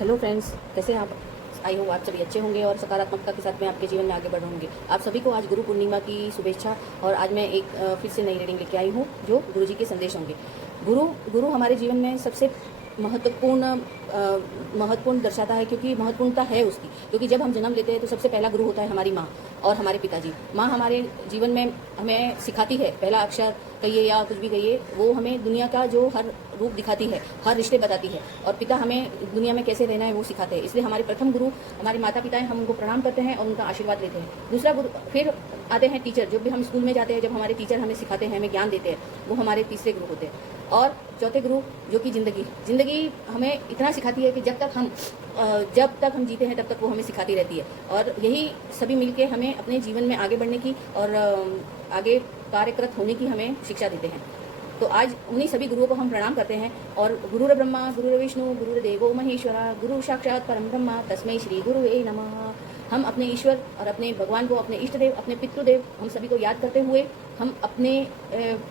Hello friends, कैसे हैं आप? आई होप आप सभी अच्छे होंगे और सकारात्मकता के साथ में आपके जीवन में आगे बढ़ होंगे। आप सभी को आज गुरु पूर्णिमा की शुभेच्छा। और आज मैं एक फिर से नई रीडिंग लेके आई हूँ जो गुरु जी के संदेश होंगे। गुरु गुरु हमारे जीवन में सबसे महत्वपूर्ण दर्शाता है, क्योंकि महत्वपूर्णता है उसकी। क्योंकि जब हम जन्म लेते हैं तो सबसे पहला गुरु होता है हमारी माँ और हमारे पिताजी। माँ हमारे जीवन में हमें सिखाती है, पहला अक्षर कहिए या कुछ भी कहिए, वो हमें दुनिया का जो हर रूप दिखाती है, हर रिश्ते बताती है। और पिता हमें दुनिया में कैसे रहना है वो सिखाते हैं। इसलिए हमारे प्रथम गुरु हमारे माता पिता हैं, हम उनको प्रणाम करते हैं और उनका आशीर्वाद लेते हैं। दूसरा गुरु फिर आते हैं टीचर। जब भी हम स्कूल में जाते हैं, जब हमारे टीचर हमें सिखाते हैं, हमें ज्ञान देते हैं, वो हमारे तीसरे गुरु होते हैं। और चौथे गुरु जो कि ज़िंदगी हमें इतना सिखाती है कि जब तक हम जीते हैं तब तक वो हमें सिखाती रहती है। और यही सभी मिलके हमें अपने जीवन में आगे बढ़ने की और आगे कार्यरत होने की हमें शिक्षा देते हैं। तो आज उन्हीं सभी गुरुओं को हम प्रणाम करते हैं। और गुरुर ब्रह्मा गुरुर विष्णु गुरुर देवो महेश्वरा गुरु साक्षात परम ब्रह्मा तस्मै श्री गुरुवे नमः। हम अपने ईश्वर और अपने भगवान को, अपने इष्ट देव, अपने पितृदेव, हम सभी को याद करते हुए हम अपने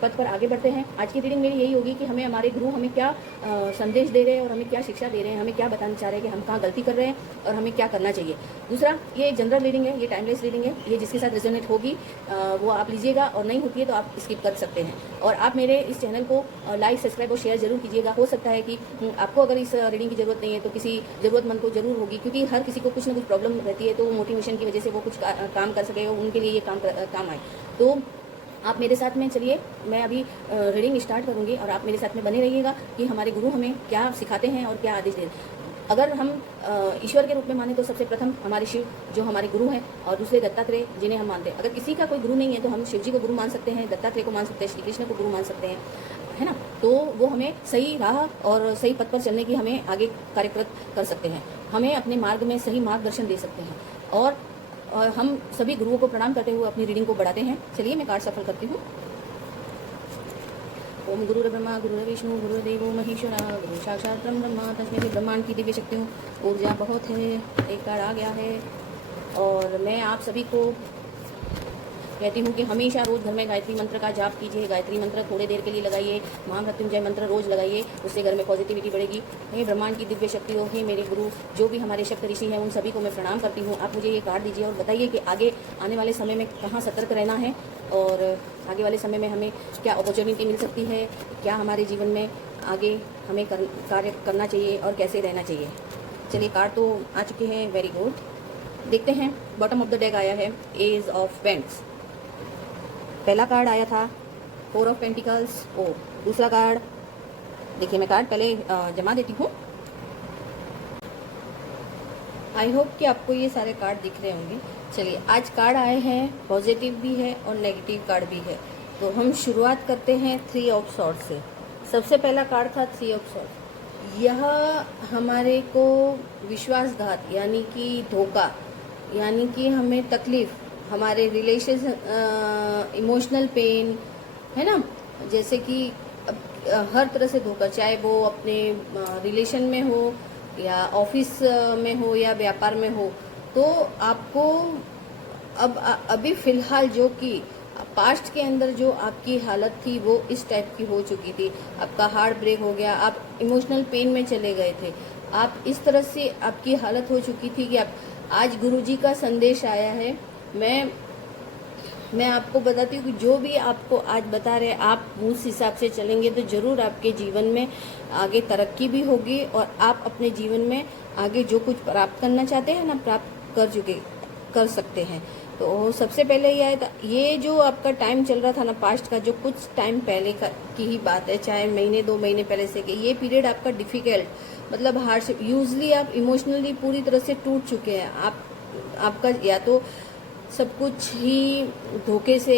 पथ पर आगे बढ़ते हैं। आज की रीडिंग मेरी यही होगी कि हमें हमारे गुरु हमें क्या संदेश दे रहे हैं और हमें क्या शिक्षा दे रहे हैं, हमें क्या बताना चाह रहे हैं कि हम कहाँ गलती कर रहे हैं और हमें क्या करना चाहिए। दूसरा, ये जनरल रीडिंग है, ये टाइमलेस रीडिंग है। ये जिसके साथ रेजोनेट होगी वो आप लीजिएगा, और नहीं होती है तो आप स्किप कर सकते हैं। और आप मेरे इस चैनल को लाइक, सब्सक्राइब और शेयर जरूर कीजिएगा। हो सकता है कि आपको अगर इस रीडिंग की ज़रूरत नहीं है तो किसी ज़रूरतमंद को जरूर होगी, क्योंकि हर किसी को कुछ ना कुछ प्रॉब्लम रहती है। तो वो मोटिवेशन की वजह से वो कुछ काम कर सके, उनके लिए ये काम आए। तो आप मेरे साथ में चलिए, मैं अभी रीडिंग स्टार्ट करूंगी और आप मेरे साथ में बने रहिएगा कि हमारे गुरु हमें क्या सिखाते हैं और क्या आदेश देते हैं। अगर हम ईश्वर के रूप में माने तो सबसे प्रथम हमारे शिव जो हमारे गुरु हैं, और दूसरे दत्तात्रेय जिन्हें हम मानते हैं। अगर किसी का कोई गुरु नहीं है तो हम शिव जी को गुरु मान सकते हैं, दत्तात्रेय को मान सकते हैं, श्री कृष्ण को गुरु मान सकते हैं, है ना। तो वो हमें सही राह और सही पथ पर चलने की हमें आगे कार्यरत कर सकते हैं, हमें अपने मार्ग में सही मार्गदर्शन दे सकते हैं। और हम सभी गुरुओं को प्रणाम करते हुए अपनी रीडिंग को बढ़ाते हैं। चलिए मैं कार्ड सफल करती हूँ। ओम गुरुर ब्रह्मा गुरुर विष्णु गुरुदेवो महेश्वरा गुरु साक्षात परम ब्रह्मा तस्मै श्री। ब्रह्मांड की दिव्य शक्तियों, ऊर्जा बहुत है। एक कार्ड आ गया है और मैं आप सभी को कहती हूँ कि हमेशा रोज़ घर में गायत्री मंत्र का जाप कीजिए। गायत्री मंत्र थोड़ी देर के लिए लगाइए, महामृत्युंजय मंत्र रोज़ लगाइए, उससे घर में पॉजिटिविटी बढ़ेगी। हे ब्रह्मांड की दिव्य शक्ति हो, हे मेरे गुरु, जो भी हमारे सप्त ऋषि हैं, उन सभी को मैं प्रणाम करती हूँ। आप मुझे ये कार्ड दीजिए और बताइए कि आगे आने वाले समय में कहाँ सतर्क रहना है और आगे वाले समय में हमें क्या अपॉर्चुनिटी मिल सकती है, क्या हमारे जीवन में आगे हमें कार्य करना चाहिए और कैसे रहना चाहिए। चलिए, कार्ड तो आ चुके हैं, वेरी गुड। देखते हैं। बॉटम ऑफ द डेक आया है एज ऑफ पेंट्स। पहला कार्ड आया था 4 ऑफ पेंटिकल्स। ओ, दूसरा कार्ड देखिए, मैं कार्ड पहले जमा देती हूँ। आई होप कि आपको ये सारे कार्ड दिख रहे होंगे। चलिए, आज कार्ड आए हैं, पॉजिटिव भी है और नेगेटिव कार्ड भी है। तो हम शुरुआत करते हैं 3 ऑफ सॉर्ड्स से। सबसे पहला कार्ड था 3 ऑफ सॉर्ड्स। यह हमारे को विश्वासघात यानी कि धोखा, यानी कि हमें तकलीफ, हमारे रिलेशन, इमोशनल पेन, है ना, जैसे कि हर तरह से धोखा, चाहे वो अपने रिलेशन में हो या ऑफिस में हो या व्यापार में हो। तो आपको अभी फ़िलहाल जो कि पास्ट के अंदर जो आपकी हालत थी वो इस टाइप की हो चुकी थी। आपका हार्ट ब्रेक हो गया, आप इमोशनल पेन में चले गए थे, आप इस तरह से आपकी हालत हो चुकी थी कि आप आज गुरुजी का संदेश आया है। मैं आपको बताती हूँ कि जो भी आपको आज बता रहे आप उस हिसाब से चलेंगे तो ज़रूर आपके जीवन में आगे तरक्की भी होगी और आप अपने जीवन में आगे जो कुछ प्राप्त करना चाहते हैं ना, प्राप्त कर सकते हैं। तो सबसे पहले ये आया था, ये जो आपका टाइम चल रहा था ना, पास्ट का जो कुछ टाइम पहले की ही बात है, चाहे महीने 2 महीने पहले से, कि ये पीरियड आपका डिफ़िकल्ट, मतलब हार्डशिप, यूजली आप इमोशनली पूरी तरह से टूट चुके हैं। आपका या तो सब कुछ ही धोखे से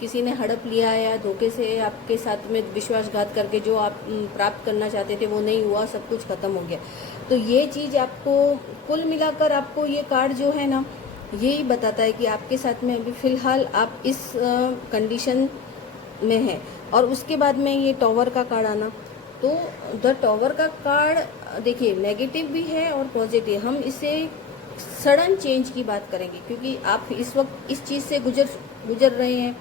किसी ने हड़प लिया, या धोखे से आपके साथ में विश्वासघात करके जो आप प्राप्त करना चाहते थे वो नहीं हुआ, सब कुछ खत्म हो गया। तो ये चीज़ आपको कुल मिलाकर, आपको ये कार्ड जो है ना, यही बताता है कि आपके साथ में अभी फ़िलहाल आप इस कंडीशन में हैं। और उसके बाद में ये टॉवर का कार्ड आना, तो द टॉवर का कार्ड देखिए नेगेटिव भी है और पॉजिटिव। हम इसे सडन चेंज की बात करेंगे, क्योंकि आप इस वक्त इस चीज़ से गुजर रहे हैं।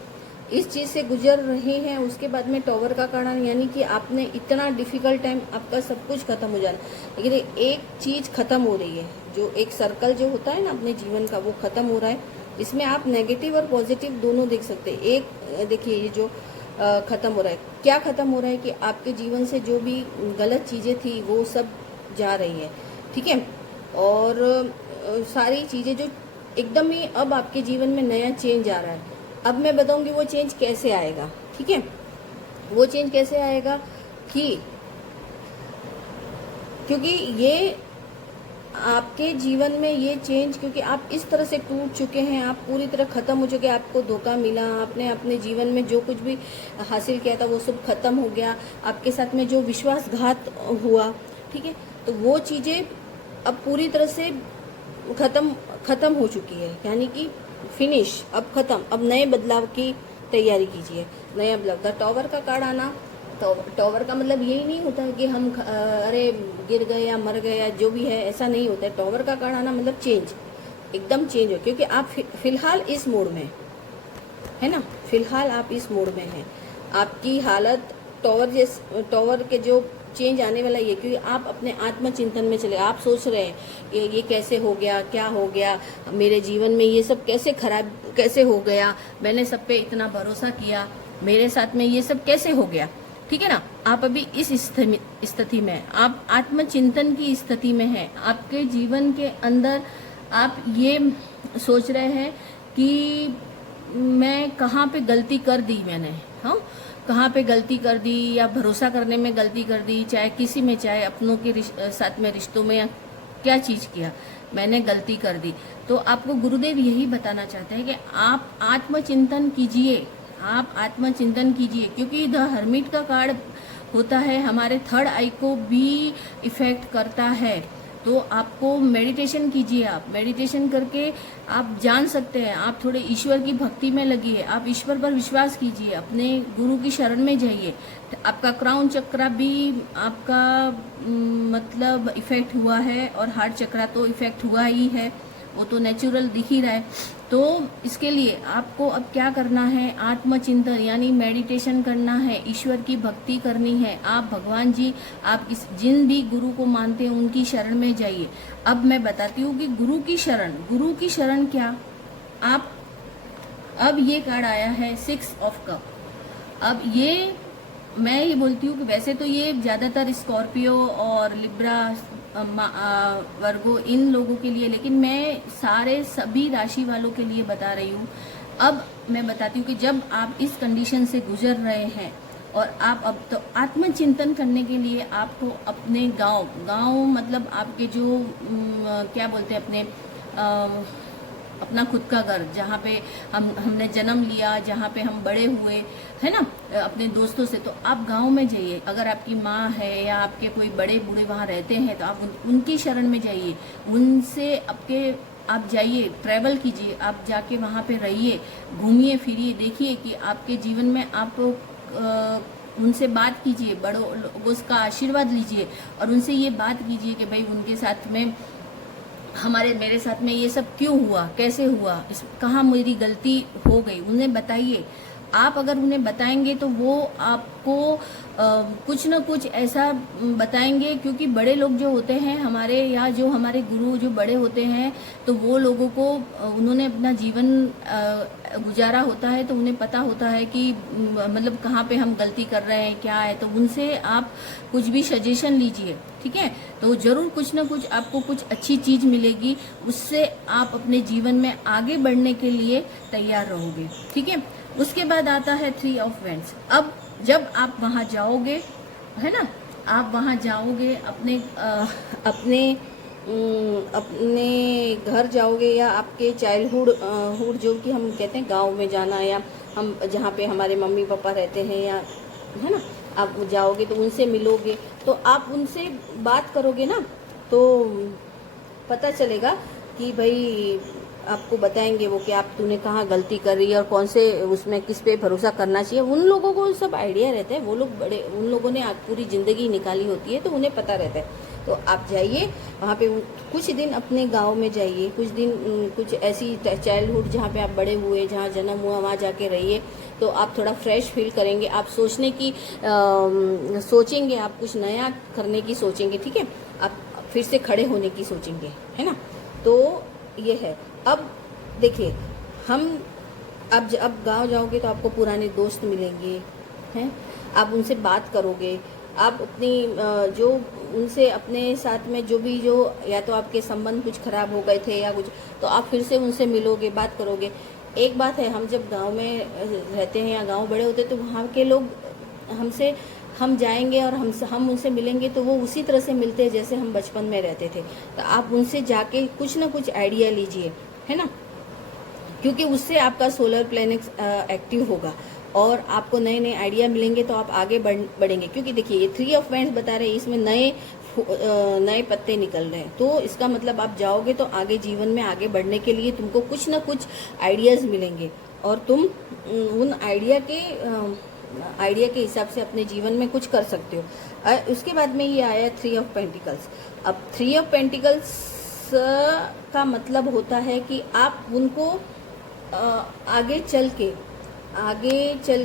इस चीज़ से गुजर रहे हैं, उसके बाद में टॉवर का कारण यानी कि आपने इतना डिफ़िकल्ट टाइम, आपका सब कुछ खत्म हो जाना, लेकिन एक चीज़ खत्म हो रही है, जो एक सर्कल जो होता है ना अपने जीवन का, वो खत्म हो रहा है। इसमें आप नेगेटिव और पॉजिटिव दोनों देख सकते हैं। एक देखिए ये जो ख़त्म हो रहा है, क्या ख़त्म हो रहा है कि आपके जीवन से जो भी गलत चीज़ें थी वो सब जा रही है, ठीक है। और सारी चीज़ें जो एकदम ही अब आपके जीवन में नया चेंज आ रहा है। अब मैं बताऊंगी वो चेंज कैसे आएगा, ठीक है। वो चेंज कैसे आएगा कि क्योंकि ये आपके जीवन में ये चेंज, क्योंकि आप इस तरह से टूट चुके हैं, आप पूरी तरह ख़त्म हो चुके हैं, आपको धोखा मिला, आपने अपने जीवन में जो कुछ भी हासिल किया था वो सब खत्म हो गया, आपके साथ में जो विश्वासघात हुआ, ठीक है, तो वो चीज़ें अब पूरी तरह से खत्म हो चुकी है, यानी कि फिनिश, अब खत्म। अब नए बदलाव की तैयारी कीजिए, नया बदलाव। टॉवर का कार्ड आना, टॉवर का मतलब यही नहीं होता है कि हम अरे गिर गए या मर गए या जो भी है, ऐसा नहीं होता है। टॉवर का कार्ड आना मतलब चेंज, एकदम चेंज हो, क्योंकि आप फिलहाल इस मोड में है ना, फिलहाल आप इस मोड में हैं, आपकी हालत टॉवर के जो चेंज आने वाला ये, क्योंकि आप अपने आत्मचिंतन में चले, आप सोच रहे हैं ये कैसे हो गया, क्या हो गया मेरे जीवन में, ये सब कैसे खराब कैसे हो गया, मैंने सब पे इतना भरोसा किया, मेरे साथ में ये सब कैसे हो गया, ठीक है ना। आप अभी इस स्थिति में, आप आत्मचिंतन की स्थिति में हैं। आपके जीवन के अंदर आप ये सोच रहे हैं कि मैं कहाँ पे गलती कर दी मैंने, हाँ, कहाँ पे गलती कर दी, या भरोसा करने में गलती कर दी, चाहे किसी में, चाहे अपनों के साथ में रिश्तों में, या क्या चीज़ किया मैंने गलती कर दी। तो आपको गुरुदेव यही बताना चाहते हैं कि आप आत्मचिंतन कीजिए, आप आत्मचिंतन कीजिए, क्योंकि द हर्मिट का कार्ड होता है हमारे थर्ड आई को भी इफेक्ट करता है। तो आपको मेडिटेशन कीजिए, आप मेडिटेशन करके आप जान सकते हैं, आप थोड़े ईश्वर की भक्ति में लगिए, आप ईश्वर पर विश्वास कीजिए, अपने गुरु की शरण में जाइए। आपका क्राउन चक्रा भी आपका मतलब इफेक्ट हुआ है, और हार्ट चक्रा तो इफेक्ट हुआ ही है, वो तो नेचुरल दिख ही रहा है। तो इसके लिए आपको अब क्या करना है, आत्मचिंतन यानी मेडिटेशन करना है, ईश्वर की भक्ति करनी है। आप भगवान जी, आप जिन भी गुरु को मानते हैं उनकी शरण में जाइए। अब मैं बताती हूँ कि गुरु की शरण क्या, आप अब ये कार्ड आया है 6 ऑफ कप। अब ये मैं ये बोलती हूँ कि वैसे तो ये ज़्यादातर स्कॉर्पियो और लिब्रा, वर्गो, इन लोगों के लिए, लेकिन मैं सभी राशि वालों के लिए बता रही हूँ। अब मैं बताती हूँ कि जब आप इस कंडीशन से गुजर रहे हैं और आप अब तो आत्मचिंतन करने के लिए आपको अपने गांव मतलब आपके जो क्या बोलते हैं, अपने अपना खुद का घर, जहाँ पे हमने जन्म लिया, जहाँ पे हम बड़े हुए है ना अपने दोस्तों से, तो आप गांव में जाइए। अगर आपकी माँ है या आपके कोई बड़े बूढ़े वहाँ रहते हैं तो आप उनकी शरण में जाइए, उनसे आप जाइए, ट्रैवल कीजिए, आप जाके वहाँ पे रहिए, घूमिए फिरिए, देखिए कि आपके जीवन में आप उनसे बात कीजिए, बड़ों लोगों का आशीर्वाद लीजिए, और उनसे ये बात कीजिए कि भाई उनके साथ में मेरे साथ में ये सब क्यों हुआ, कैसे हुआ, कहाँ मेरी गलती हो गई, उन्हें बताइए। आप अगर उन्हें बताएंगे तो वो आपको कुछ न कुछ ऐसा बताएंगे, क्योंकि बड़े लोग जो होते हैं हमारे, या जो हमारे गुरु जो बड़े होते हैं, तो वो लोगों को उन्होंने अपना जीवन गुजारा होता है, तो उन्हें पता होता है कि मतलब कहाँ पे हम गलती कर रहे हैं, क्या है। तो उनसे आप कुछ भी सजेशन लीजिए, ठीक है, तो ज़रूर कुछ ना कुछ आपको कुछ अच्छी चीज़ मिलेगी, उससे आप अपने जीवन में आगे बढ़ने के लिए तैयार रहोगे, ठीक है। उसके बाद आता है 3 ऑफ वेंड्स। अब जब आप वहाँ जाओगे, है ना, आप वहाँ जाओगे, अपने घर जाओगे, या आपके चाइल्डहुड जो कि हम कहते हैं गांव में जाना, या हम जहाँ पे हमारे मम्मी पापा रहते हैं, या है ना, आप जाओगे तो उनसे मिलोगे, तो आप उनसे बात करोगे ना, तो पता चलेगा कि भाई आपको बताएंगे वो कि तूने कहाँ गलती कर रही है और कौन से उसमें किस पे भरोसा करना चाहिए। उन लोगों को सब आइडिया रहता है, वो लोग उन लोगों ने पूरी ज़िंदगी निकाली होती है, तो उन्हें पता रहता है। तो आप जाइए वहाँ पे, कुछ दिन अपने गांव में जाइए, कुछ दिन कुछ ऐसी चाइल्डहुड जहाँ पे आप बड़े हुए, जहाँ जन्म हुआ, वहाँ जाके रहिए, तो आप थोड़ा फ्रेश फील करेंगे, आप सोचेंगे, आप कुछ नया करने की सोचेंगे, ठीक है, आप फिर से खड़े होने की सोचेंगे, है ना। तो ये है। अब देखिए, हम अब गांव जाओगे तो आपको पुराने दोस्त मिलेंगे, हैं, आप उनसे बात करोगे, आप अपनी जो उनसे अपने साथ में जो या तो आपके संबंध कुछ खराब हो गए थे या कुछ, तो आप फिर से उनसे मिलोगे, बात करोगे। एक बात है, हम जब गांव में रहते हैं या गांव बड़े होते हैं तो वहाँ के लोग हम जाएंगे और हम उनसे मिलेंगे तो वो उसी तरह से मिलते हैं जैसे हम बचपन में रहते थे। तो आप उनसे जाके कुछ ना कुछ आइडिया लीजिए, है ना, क्योंकि उससे आपका सोलर प्लेनेट एक्टिव होगा और आपको नए नए आइडिया मिलेंगे तो आप आगे बढ़ेंगे। क्योंकि देखिए, ये 3 ऑफ वांड्स बता रहे हैं, इसमें नए पत्ते निकल रहे हैं, तो इसका मतलब आप जाओगे तो आगे जीवन में आगे बढ़ने के लिए तुमको कुछ ना कुछ आइडियाज़ मिलेंगे और तुम उन आइडिया के हिसाब से अपने जीवन में कुछ कर सकते हो। उसके बाद में ये आया 3 ऑफ पेंटिकल्स। अब 3 ऑफ पेंटिकल्स का मतलब होता है कि आप उनको आगे चल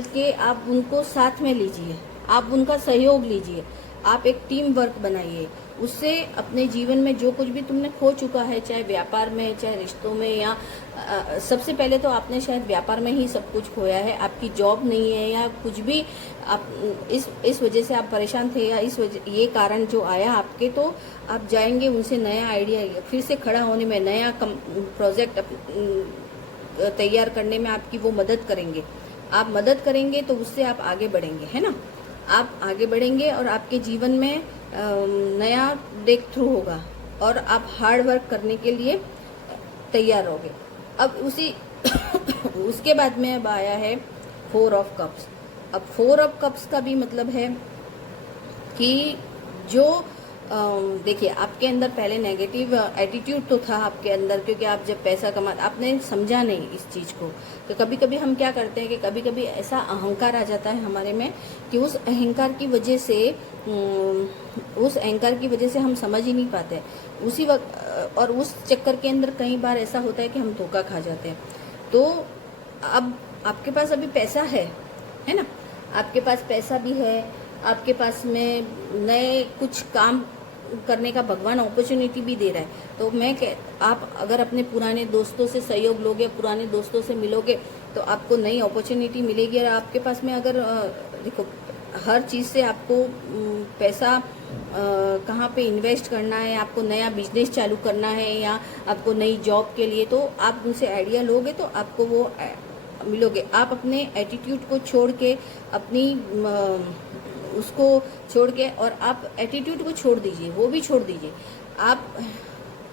के आप उनको साथ में लीजिए, आप उनका सहयोग लीजिए, आप एक टीम वर्क बनाइए। उससे अपने जीवन में जो कुछ भी तुमने खो चुका है, चाहे व्यापार में, चाहे रिश्तों में, या सबसे पहले तो आपने शायद व्यापार में ही सब कुछ खोया है, आपकी जॉब नहीं है या कुछ भी, आप इस वजह से आप परेशान थे या ये कारण जो आया आपके, तो आप जाएंगे उनसे नया आइडिया फिर से खड़ा होने में, नया प्रोजेक्ट तैयार करने में आपकी वो मदद करेंगे। आप मदद करेंगे तो उससे आप आगे बढ़ेंगे, है ना। आप आगे बढ़ेंगे और आपके जीवन में नया ब्रेक थ्रू होगा और आप हार्ड वर्क करने के लिए तैयार रहोगे। अब उसके बाद में अब आया है 4 ऑफ कप्स। अब 4 ऑफ कप्स का भी मतलब है कि जो देखिए, आपके अंदर पहले नेगेटिव एटीट्यूड तो था आपके अंदर, क्योंकि आप जब पैसा आपने समझा नहीं इस चीज़ को। तो कभी कभी हम क्या करते हैं कि कभी कभी ऐसा अहंकार आ जाता है हमारे में कि उस अहंकार की वजह से हम समझ ही नहीं पाते उसी वक्त, और उस चक्कर के अंदर कई बार ऐसा होता है कि हम धोखा खा जाते हैं। तो अब आपके पास अभी पैसा है ना, आपके पास पैसा भी है, आपके पास में नए कुछ काम करने का भगवान अपॉर्चुनिटी भी दे रहा है। तो आप अगर अपने पुराने दोस्तों से सहयोग लोगे, पुराने दोस्तों से मिलोगे, तो आपको नई अपॉर्चुनिटी मिलेगी। और आपके पास में अगर देखो, हर चीज़ से आपको पैसा कहाँ पे इन्वेस्ट करना है, आपको नया बिजनेस चालू करना है या आपको नई जॉब के लिए, तो आप उनसे आइडिया लोगे तो आपको वो मिलोगे। आप अपने एटीट्यूड को छोड़ के, उसको छोड़ के, और आप एटीट्यूड को छोड़ दीजिए, वो भी छोड़ दीजिए।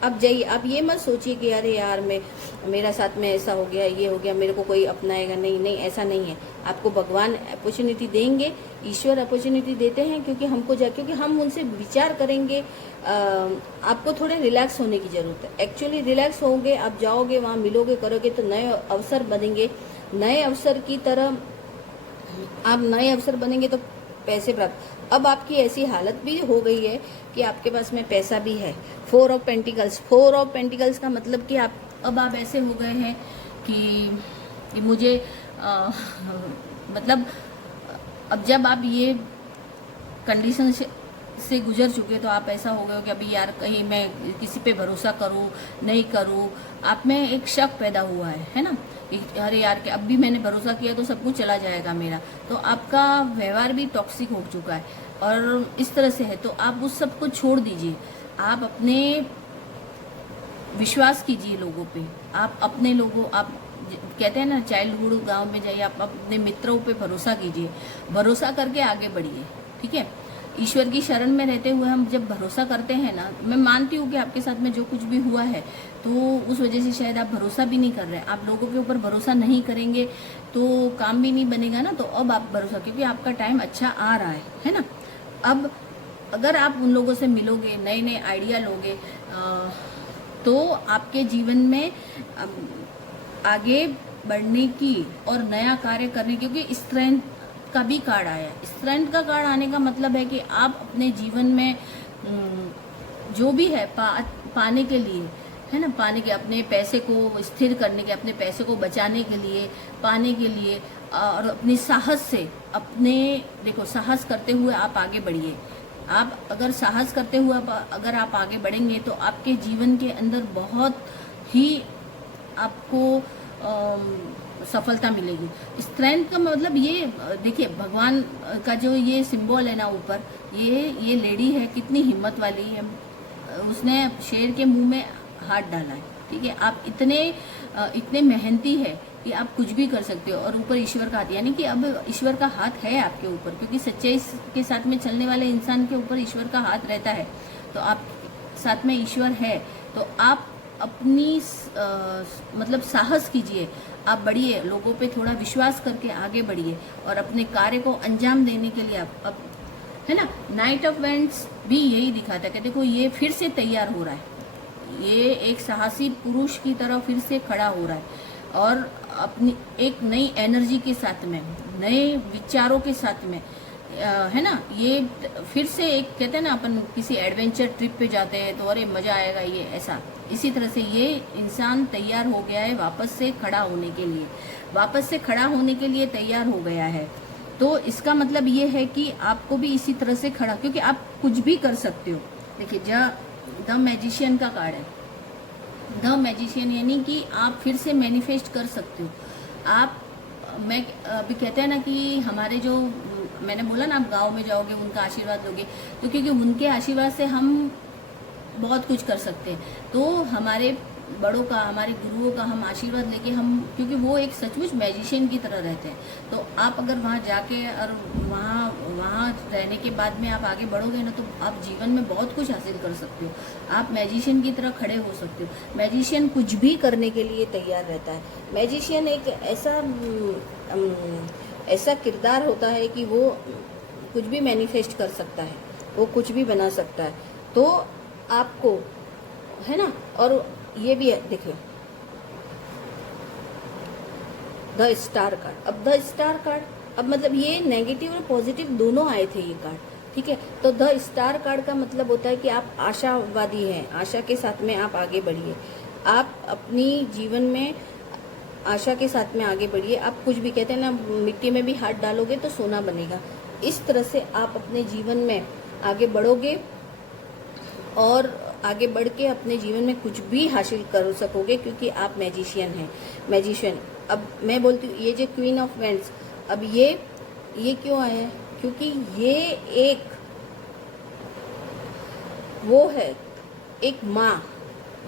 आप जाइए, आप ये मत सोचिए कि अरे यार मेरा साथ में ऐसा हो गया, ये हो गया, मेरे को कोई अपनाएगा नहीं, ऐसा नहीं है। आपको भगवान अपॉर्चुनिटी देंगे, ईश्वर अपॉर्चुनिटी देते हैं, क्योंकि हम उनसे विचार करेंगे। आपको थोड़े रिलैक्स होने की ज़रूरत है। एक्चुअली रिलैक्स होंगे, आप जाओगे वहाँ मिलोगे, करोगे तो नए अवसर बनेंगे। नए अवसर की तरह आप नए अवसर बनेंगे तो पैसे प्राप्त। अब आपकी ऐसी हालत भी हो गई है कि आपके पास में पैसा भी है। 4 ऑफ पेंटिकल्स का मतलब कि अब आप ऐसे हो गए हैं कि मुझे मतलब अब जब आप ये कंडीशन से गुजर चुके, तो आप ऐसा हो गए हो कि अभी यार कहीं मैं किसी पे भरोसा करूं नहीं करूं, आप में एक शक पैदा हुआ है ना, अरे यार कि अब भी मैंने भरोसा किया तो सब कुछ चला जाएगा मेरा। तो आपका व्यवहार भी टॉक्सिक हो चुका है और इस तरह से है। तो आप उस सब को छोड़ दीजिए, आप अपने विश्वास कीजिए लोगों पे। आप कहते हैं ना, चाइल्डहुड गांव में जाइए, आप अपने मित्रों पे भरोसा कीजिए, भरोसा करके आगे बढ़िए, ठीक है। ईश्वर की शरण में रहते हुए हम जब भरोसा करते हैं ना, मैं मानती हूँ कि आपके साथ में जो कुछ भी हुआ है तो उस वजह से शायद आप भरोसा भी नहीं कर रहे हैं। आप लोगों के ऊपर भरोसा नहीं करेंगे तो काम भी नहीं बनेगा ना। तो अब आप भरोसा, क्योंकि आपका टाइम अच्छा आ रहा है ना। अब अगर आप उन लोगों से मिलोगे, नए नए आइडिया लोगे, तो आपके जीवन में आगे बढ़ने की और नया कार्य करने, क्योंकि स्ट्रेंथ का भी कार्ड आया है। स्ट्रेंथ का कार्ड आने का मतलब है कि आप अपने जीवन में जो भी है पाने के लिए, है ना, अपने पैसे को स्थिर करने के, अपने पैसे को बचाने के लिए, पाने के लिए और अपने साहस से, अपने देखो साहस करते हुए आप आगे बढ़िए। आप अगर साहस करते हुए अगर आप आगे बढ़ेंगे तो आपके जीवन के अंदर बहुत ही आपको सफलता मिलेगी। स्ट्रेंथ का मतलब ये देखिए, भगवान का जो ये सिंबल है ना ऊपर, ये लेडी है, कितनी हिम्मत वाली है। उसने शेर के मुंह में हाथ डाला है, ठीक है। आप इतने मेहनती है कि आप कुछ भी कर सकते हो, और ऊपर ईश्वर का हाथ, यानी कि अब ईश्वर का हाथ है आपके ऊपर, क्योंकि सच्चाई के साथ में चलने वाले इंसान के ऊपर ईश्वर का हाथ रहता है। तो आप साथ में ईश्वर है, तो आप अपनी मतलब साहस कीजिए, आप बढ़िए, लोगों पे थोड़ा विश्वास करके आगे बढ़िए, और अपने कार्य को अंजाम देने के लिए आप है ना। नाइट ऑफ वेंट्स भी यही दिखाता है कि देखो ये फिर से तैयार हो रहा है, ये एक साहसी पुरुष की तरह फिर से खड़ा हो रहा है, और अपनी एक नई एनर्जी के साथ में, नए विचारों के साथ में, है ना। ये फिर से एक, कहते हैं ना अपन किसी एडवेंचर ट्रिप पे जाते हैं तो अरे मजा आएगा, ये ऐसा, इसी तरह से ये इंसान तैयार हो गया है वापस से खड़ा होने के लिए, वापस से खड़ा होने के लिए तैयार हो गया है। तो इसका मतलब ये है कि आपको भी इसी तरह से खड़ा, क्योंकि आप कुछ भी कर सकते हो। देखिए द मैजिशियन का कार्ड है, द मैजिशियन, यानी कि आप फिर से मैनिफेस्ट कर सकते हो। मैं अभी कहते हैं ना कि हमारे जो, मैंने बोला ना, आप गांव में जाओगे, उनका आशीर्वाद लोगे, तो क्योंकि उनके आशीर्वाद से हम बहुत कुछ कर सकते हैं। तो हमारे बड़ों का, हमारे गुरुओं का हम आशीर्वाद लेके हम, क्योंकि वो एक सचमुच मैजिशियन की तरह रहते हैं, तो आप अगर वहाँ जाके और वहाँ रहने के बाद में आप आगे बढ़ोगे ना, तो आप जीवन में बहुत कुछ हासिल कर सकते हो। आप मैजिशियन की तरह खड़े हो सकते हो। मैजिशियन कुछ भी करने के लिए तैयार रहता है। मैजिशियन एक ऐसा किरदार होता है कि वो कुछ भी मैनिफेस्ट कर सकता है, वो कुछ भी बना सकता है। तो आपको, है ना, और ये भी है, देखिए द स्टार कार्ड। अब द स्टार कार्ड, अब मतलब ये नेगेटिव और पॉजिटिव दोनों आए थे ये कार्ड, ठीक है। तो द स्टार कार्ड का मतलब होता है कि आप आशावादी हैं, आशा के साथ में आप आगे बढ़िए, आप अपनी जीवन में आशा के साथ में आगे बढ़िए। आप कुछ भी, कहते हैं ना, मिट्टी में भी हाथ डालोगे तो सोना बनेगा। इस तरह से आप अपने जीवन में आगे बढ़ोगे, और आगे बढ़ के अपने जीवन में कुछ भी हासिल कर सकोगे, क्योंकि आप मैजिशियन हैं। मैजिशियन, अब मैं बोलती हूँ, ये जो क्वीन ऑफ वेंट्स, अब ये क्यों आया है, क्योंकि ये एक वो है, एक माँ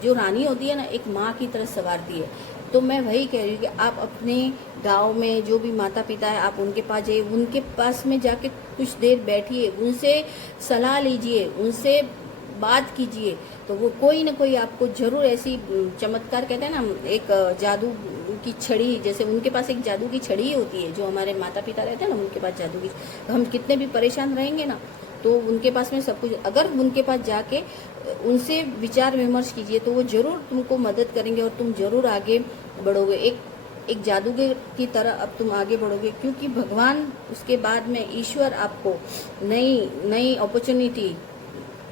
जो रानी होती है ना, एक माँ की तरह संवारती है। तो मैं वही कह रही हूँ कि आप अपने गांव में जो भी माता पिता है, आप उनके पास जाइए, उनके पास में जाके कुछ देर बैठिए, उनसे सलाह लीजिए, उनसे बात कीजिए, तो वो कोई ना कोई आपको जरूर ऐसी चमत्कार, कहते हैं ना, एक जादू की छड़ी, जैसे उनके पास एक जादू की छड़ी होती है, जो हमारे माता पिता रहते हैं ना, उनके पास जादू की, तो हम कितने भी परेशान रहेंगे ना, तो उनके पास में सब कुछ, अगर उनके पास जाके उनसे विचार विमर्श कीजिए, तो वो जरूर तुमको मदद करेंगे, और तुम जरूर आगे बढ़ोगे। एक जादूगर की तरह अब तुम आगे बढ़ोगे, क्योंकि भगवान, उसके बाद में ईश्वर आपको नई अपॉर्चुनिटी,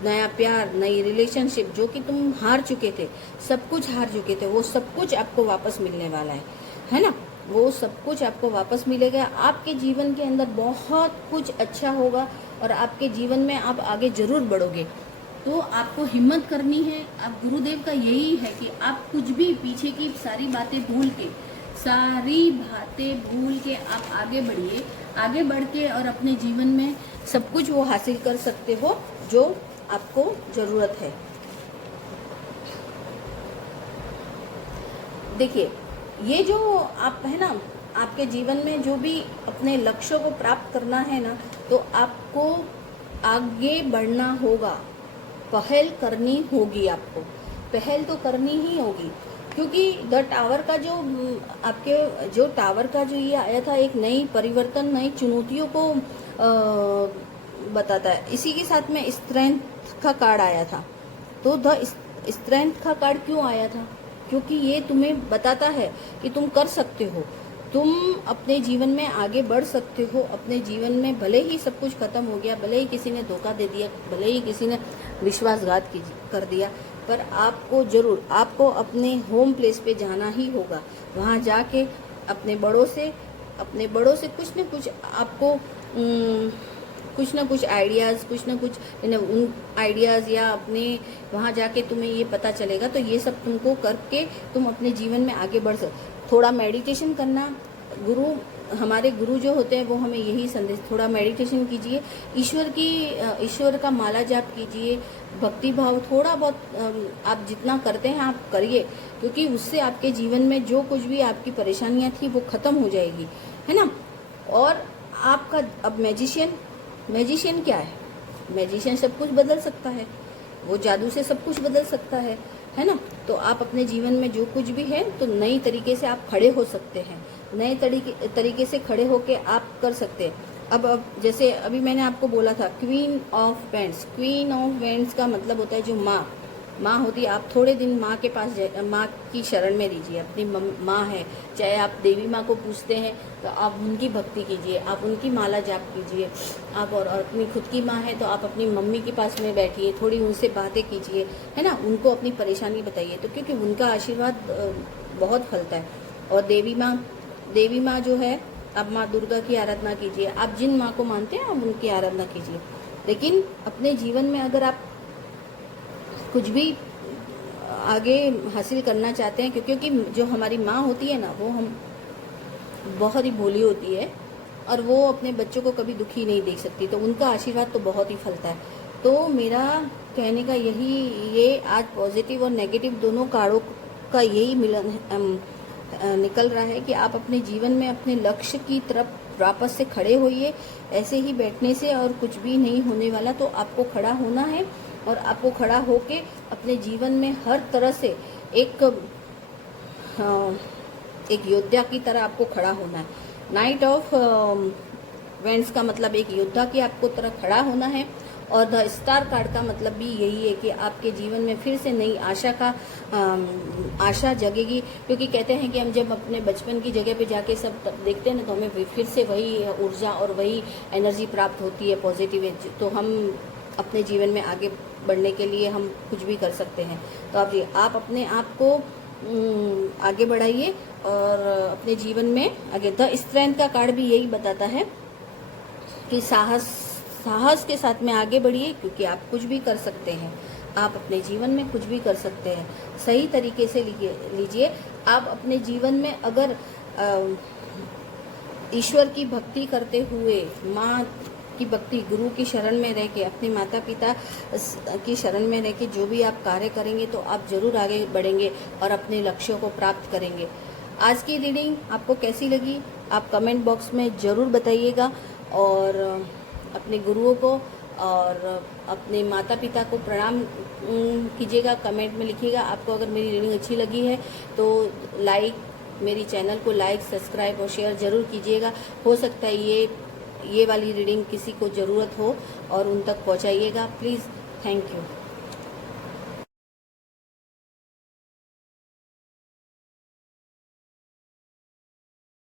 नया प्यार, नई रिलेशनशिप, जो कि तुम हार चुके थे, सब कुछ हार चुके थे, वो सब कुछ आपको वापस मिलने वाला है ना। वो सब कुछ आपको वापस मिलेगा। आपके जीवन के अंदर बहुत कुछ अच्छा होगा, और आपके जीवन में आप आगे जरूर बढ़ोगे। तो आपको हिम्मत करनी है। आप, गुरुदेव का यही है कि आप कुछ भी, पीछे की सारी बातें भूल के आप आगे बढ़िए, आगे बढ़ के और अपने जीवन में सब कुछ वो हासिल कर सकते हो जो आपको जरूरत है। देखिए, ये जो आप, है ना, आपके जीवन में जो भी अपने लक्ष्यों को प्राप्त करना है ना, तो आपको आगे बढ़ना होगा, पहल करनी होगी, आपको पहल तो करनी ही होगी। क्योंकि द टावर का जो आपके जो टावर का जो ये आया था, एक नई परिवर्तन, नई चुनौतियों को बताता है। इसी के साथ में स्ट्रेंथ का कार्ड आया था। तो द स्ट्रेंथ का कार्ड क्यों आया था, क्योंकि ये तुम्हें बताता है कि तुम कर सकते हो, तुम अपने जीवन में आगे बढ़ सकते हो। अपने जीवन में भले ही सब कुछ खत्म हो गया, भले ही किसी ने धोखा दे दिया, भले ही किसी ने विश्वासघात कर दिया, पर आपको जरूर, आपको अपने होम प्लेस पे जाना ही होगा। वहाँ जाके अपने बड़ों से अपने बड़ों से कुछ न कुछ आपको कुछ ना कुछ आइडियाज़, कुछ ना कुछ उन आइडियाज़ या अपने वहाँ जाके तुम्हें ये पता चलेगा, तो ये सब तुमको करके तुम अपने जीवन में आगे बढ़ सकते। थोड़ा मेडिटेशन करना, हमारे गुरु जो होते हैं वो हमें यही संदेश, थोड़ा मेडिटेशन कीजिए, ईश्वर का माला जाप कीजिए, भक्ति भाव थोड़ा बहुत आप जितना करते हैं आप करिए, क्योंकि उससे आपके जीवन में जो कुछ भी आपकी परेशानियां थी वो ख़त्म हो जाएगी, है ना। और आपका अब मैजिशियन क्या है? मैजिशियन सब कुछ बदल सकता है, वो जादू से सब कुछ बदल सकता है ना। तो आप अपने जीवन में जो कुछ भी है तो नई तरीके से आप खड़े हो सकते हैं, नए तरीके से खड़े होके आप कर सकते हैं। अब जैसे अभी मैंने आपको बोला था क्वीन ऑफ वेंड्स का मतलब होता है जो माँ होती है। आप थोड़े दिन माँ के पास माँ की शरण में रहिए, अपनी माँ है, चाहे आप देवी माँ को पूछते हैं तो आप उनकी भक्ति कीजिए, आप उनकी माला जाप कीजिए। आप और अपनी खुद की माँ है तो आप अपनी मम्मी के पास में बैठिए, थोड़ी उनसे बातें कीजिए, है ना, उनको अपनी परेशानी बताइए, तो क्योंकि उनका आशीर्वाद बहुत फलता है। और देवी माँ जो है, आप माँ दुर्गा की आराधना कीजिए, आप जिन माँ को मानते हैं आप उनकी आराधना कीजिए। लेकिन अपने जीवन में अगर आप कुछ भी आगे हासिल करना चाहते हैं, क्योंकि जो हमारी माँ होती है ना, वो हम बहुत ही भोली होती है और वो अपने बच्चों को कभी दुखी नहीं देख सकती, तो उनका आशीर्वाद तो बहुत ही फलता है। तो मेरा कहने का ये आज पॉजिटिव और नेगेटिव दोनों कार्डों का यही मिलन निकल रहा है कि आप अपने जीवन में अपने लक्ष्य की तरफ वापस से खड़े होइए। ऐसे ही बैठने से और कुछ भी नहीं होने वाला, तो आपको खड़ा होना है और आपको खड़ा होके अपने जीवन में हर तरह से एक योद्धा की तरह आपको खड़ा होना है। नाइट ऑफ वेंड्स का मतलब एक योद्धा की आपको तरह खड़ा होना है। और द स्टार कार्ड का मतलब भी यही है कि आपके जीवन में फिर से नई आशा जगेगी, क्योंकि कहते हैं कि हम जब अपने बचपन की जगह पे जाके सब देखते हैं ना, तो हमें फिर से वही ऊर्जा और वही एनर्जी प्राप्त होती है, पॉजिटिव। तो हम अपने जीवन में आगे बढ़ने के लिए हम कुछ भी कर सकते हैं। तो आप अपने आप को आगे बढ़ाइए और अपने जीवन में आगे। द स्ट्रेंथ का कार्ड भी यही बताता है कि साहस के साथ में आगे बढ़िए, क्योंकि आप कुछ भी कर सकते हैं, आप अपने जीवन में कुछ भी कर सकते हैं। सही तरीके से लीजिए। आप अपने जीवन में अगर ईश्वर की भक्ति करते हुए, माँ की भक्ति, गुरु की शरण में रह के, अपने माता पिता की शरण में रह के जो भी आप कार्य करेंगे तो आप ज़रूर आगे बढ़ेंगे और अपने लक्ष्यों को प्राप्त करेंगे। आज की रीडिंग आपको कैसी लगी आप कमेंट बॉक्स में ज़रूर बताइएगा, और अपने गुरुओं को और अपने माता पिता को प्रणाम कीजिएगा, कमेंट में लिखिएगा। आपको अगर मेरी रीडिंग अच्छी लगी है तो मेरी चैनल को लाइक, सब्सक्राइब और शेयर ज़रूर कीजिएगा। हो सकता है ये वाली रीडिंग किसी को ज़रूरत हो और उन तक पहुंचाइएगा प्लीज़। Thank you.